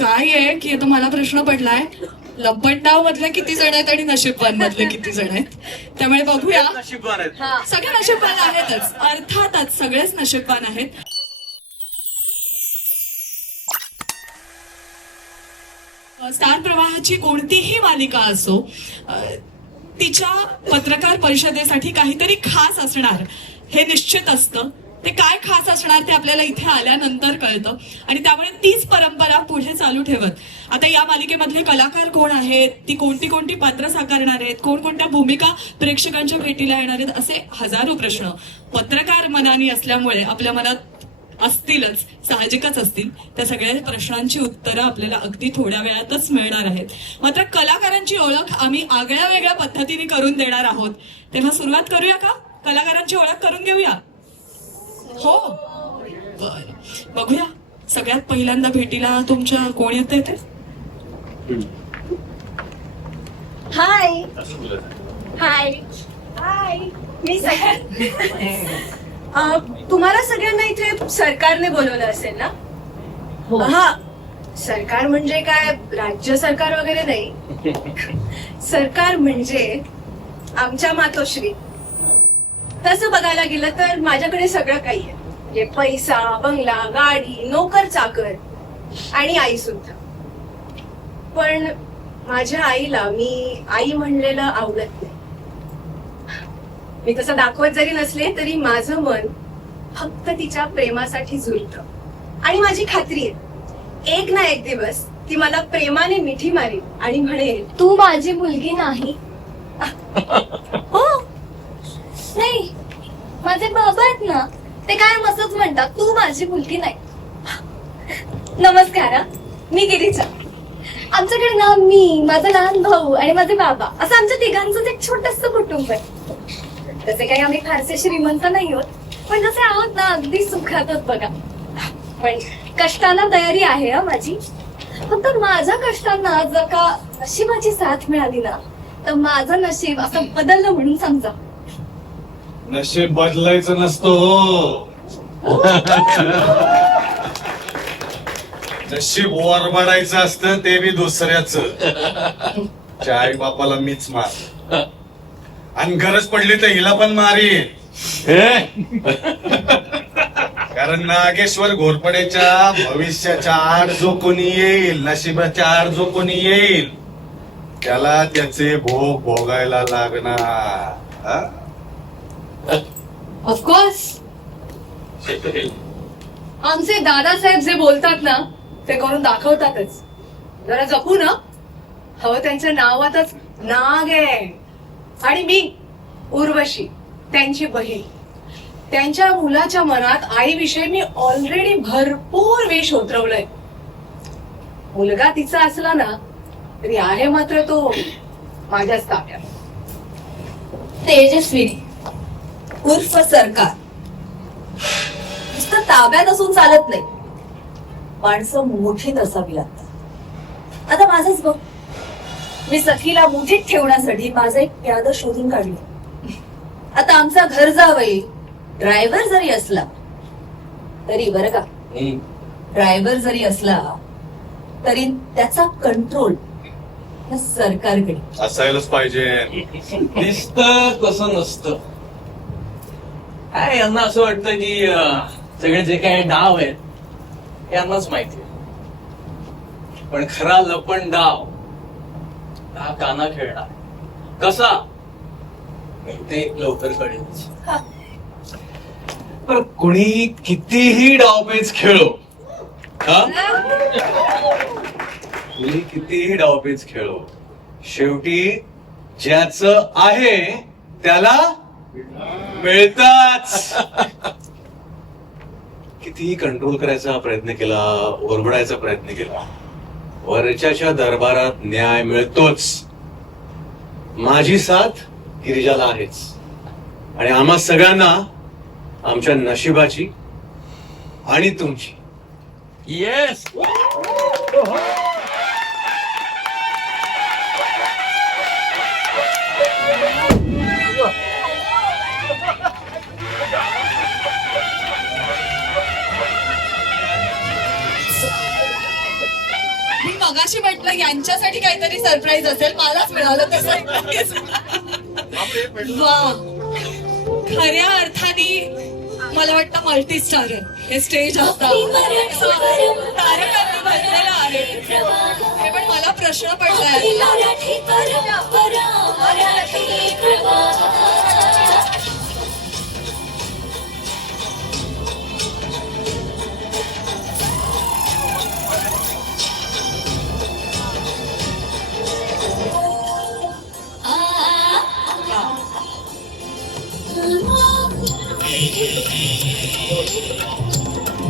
काय आहे की आता मला प्रश्न पडलाय लंपटडाव मधले किती जण आहेत आणि नशीबवान मधले किती जण आहेत? त्यामुळे बघूया. नशीबवान आहेत. सगळे नशीबवान आहेतच. अर्थातच सगळेच नशीबवान आहेत. स्टार प्रवाहाची कोणतीही मालिका असो अ, तिच्या पत्रकार परिषदेसाठी काहीतरी खास असणार हे निश्चित असतं. ते काय खास असणार ते आपल्याला इथे आल्यानंतर कळतं. आणि त्यामुळे तीच परंपरा पुढे चालू ठेवत. आता या मालिकेमधले कलाकार कोण आहेत? ती कोणती कोणती पात्र साकारणार आहेत? कोणकोणत्या भूमिका प्रेक्षकांच्या भेटीला येणार आहेत? असे हजारो प्रश्न. पत्रकार मनानी असल्यामुळे आपल्या मनात असतीलच साहजिकच असतील. त्या सगळ्या प्रश्नांची उत्तरं आपल्याला अगदी थोड्या वेळातच मिळणार आहेत. मात्र कलाकारांची ओळख आम्ही आगळ्या वेगळ्या पद्धतीने करून देणार आहोत. तेव्हा सुरुवात करूया का? कलाकारांची ओळख करून घेऊया. हो. बर. बघूया. सगळ्यात पहिल्यांदा भेटीला तुमच्या कोण येते ते? हाय हाय हाय मी तुम्हाला सगळ्यांना इथे सरकारने बोलवलं असेल ना? हा. सरकार म्हणजे काय? राज्य सरकार वगैरे नाही. सरकार म्हणजे आमच्या मातोश्री. तसं बघायला गेलं तर माझ्याकडे सगळं काही आहे. म्हणजे पैसा बंगला गाडी नोकर चाकर आणि आई सुद्धा. पण माझ्या आईला मी आई म्हणलेलं आवडत नाही. मी तसं दाखवत जरी नसले तरी माझं मन फक्त तिच्या प्रेमासाठी झुलत. आणि माझी खात्री आहे एक ना एक दिवस ती मला प्रेमाने मिठी मारेल आणि म्हणेल तू माझी मुलगी नाही. हो. नाही माझे बाबा आहेत ना ते काय असंच म्हणतात तू माझी मुलगी नाही. नमस्कार मी गिरीजा. आमच्याकडे ना मी माझा लहान भाऊ आणि माझे बाबा असं आमच्या तिघांचं एक छोटस कुटुंब आहे. तसे काही आम्ही फारसे श्रीमंत नाही होत पण जसे आहोत ना अगदी सुखातच बघा. पण कष्टाला तयारी आहे हा माझी. फक्त माझ्या कष्टांना जर का नशिबाची साथ मिळाली ना तर माझं नशीब असं बदललं म्हणून समजा. नशीब बदलायचं नसतो नशीब वरबडायचं असतं ते बी दुसऱ्याच. आई बापाला मीच मार. आणि गरज पडली तर हिला पण मारी कारण नागेश्वर घोरपडेच्या भविष्याच्या आड जो कोणी येईल नशिबाच्या आड जो कोणी येईल त्याला त्याचे भोग भोगायला लागणार. हा? ऑफकोर्स आमचे दादासाहेब जे बोलतात ना ते करून दाखवतातच. जरा जपू ना. हवं त्यांच्या नावातच नाग आहे. आणि मी उर्वशी त्यांची बहीण. त्यांच्या मुलाच्या मनात आईविषयी मी ऑलरेडी भरपूर विष उतरवलंय मुलगा तिचा असला ना तरी आहे मात्र तो माझ्याच ताब्यात. तेजस्विनी. उर्फ सरकार. नुसतं ताब्यात असून चालत नाही. माणसं मोठीत असावी लागतात. आता माझंच बघ. मी सखीला मुठीत ठेवण्यासाठी माझं एक प्याद शोधून काढलं. आता आमचा घर जावई ड्रायव्हर जरी असला तरी बरं का? ड्रायव्हर जरी असला तरी त्याचा कंट्रोल सरकारकडे. असायलाच पाहिजे. दिसतं तसं नसतं. काय यांना असं वाटतं की सगळे जे काही डाव आहेत यांनाच माहिती. पण खरा लपण डाव हा काना खेळणार कसा? ते लवकर कळेल पण कुणी कितीही डावपेच खेळो हा? कुणी कितीही डावपेच खेळो शेवटी ज्याच आहे त्याला मिळताच कितीही कंट्रोल करायचा प्रयत्न केला ओरबडायचा प्रयत्न केला वरच्याच्या दरबारात न्याय मिळतोच. माझी साथ गिरिजाला आहेच. आणि आम्हा सगळ्यांना आमच्या नशिबाची आणि तुमची. येस मी मगाशी म्हटलं यांच्यासाठी काहीतरी सरप्राईज असेल मलाच मिळालं ते सरप्राईज वा खऱ्या अर्थाने मला वाटतं मल्टी स्टार हे स्टेज तारकांनी भरलेलं आहे. हे पण मला प्रश्न पडलाय.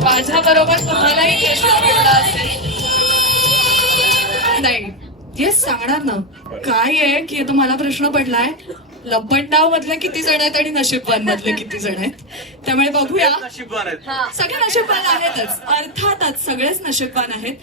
माझ्या बरोबर तुम्हालाही प्रश्न पडला असेल. नाही येस सांगणार ना. काय आहे की आता मला प्रश्न पडलाय? लंपटडाव मधले किती जण आहेत आणि नशीबवान मधले किती जण आहेत? त्यामुळे बघूया. नशीबवान आहेत. सगळे नशीबवान आहेतच. अर्थातच सगळेच नशीबवान आहेत.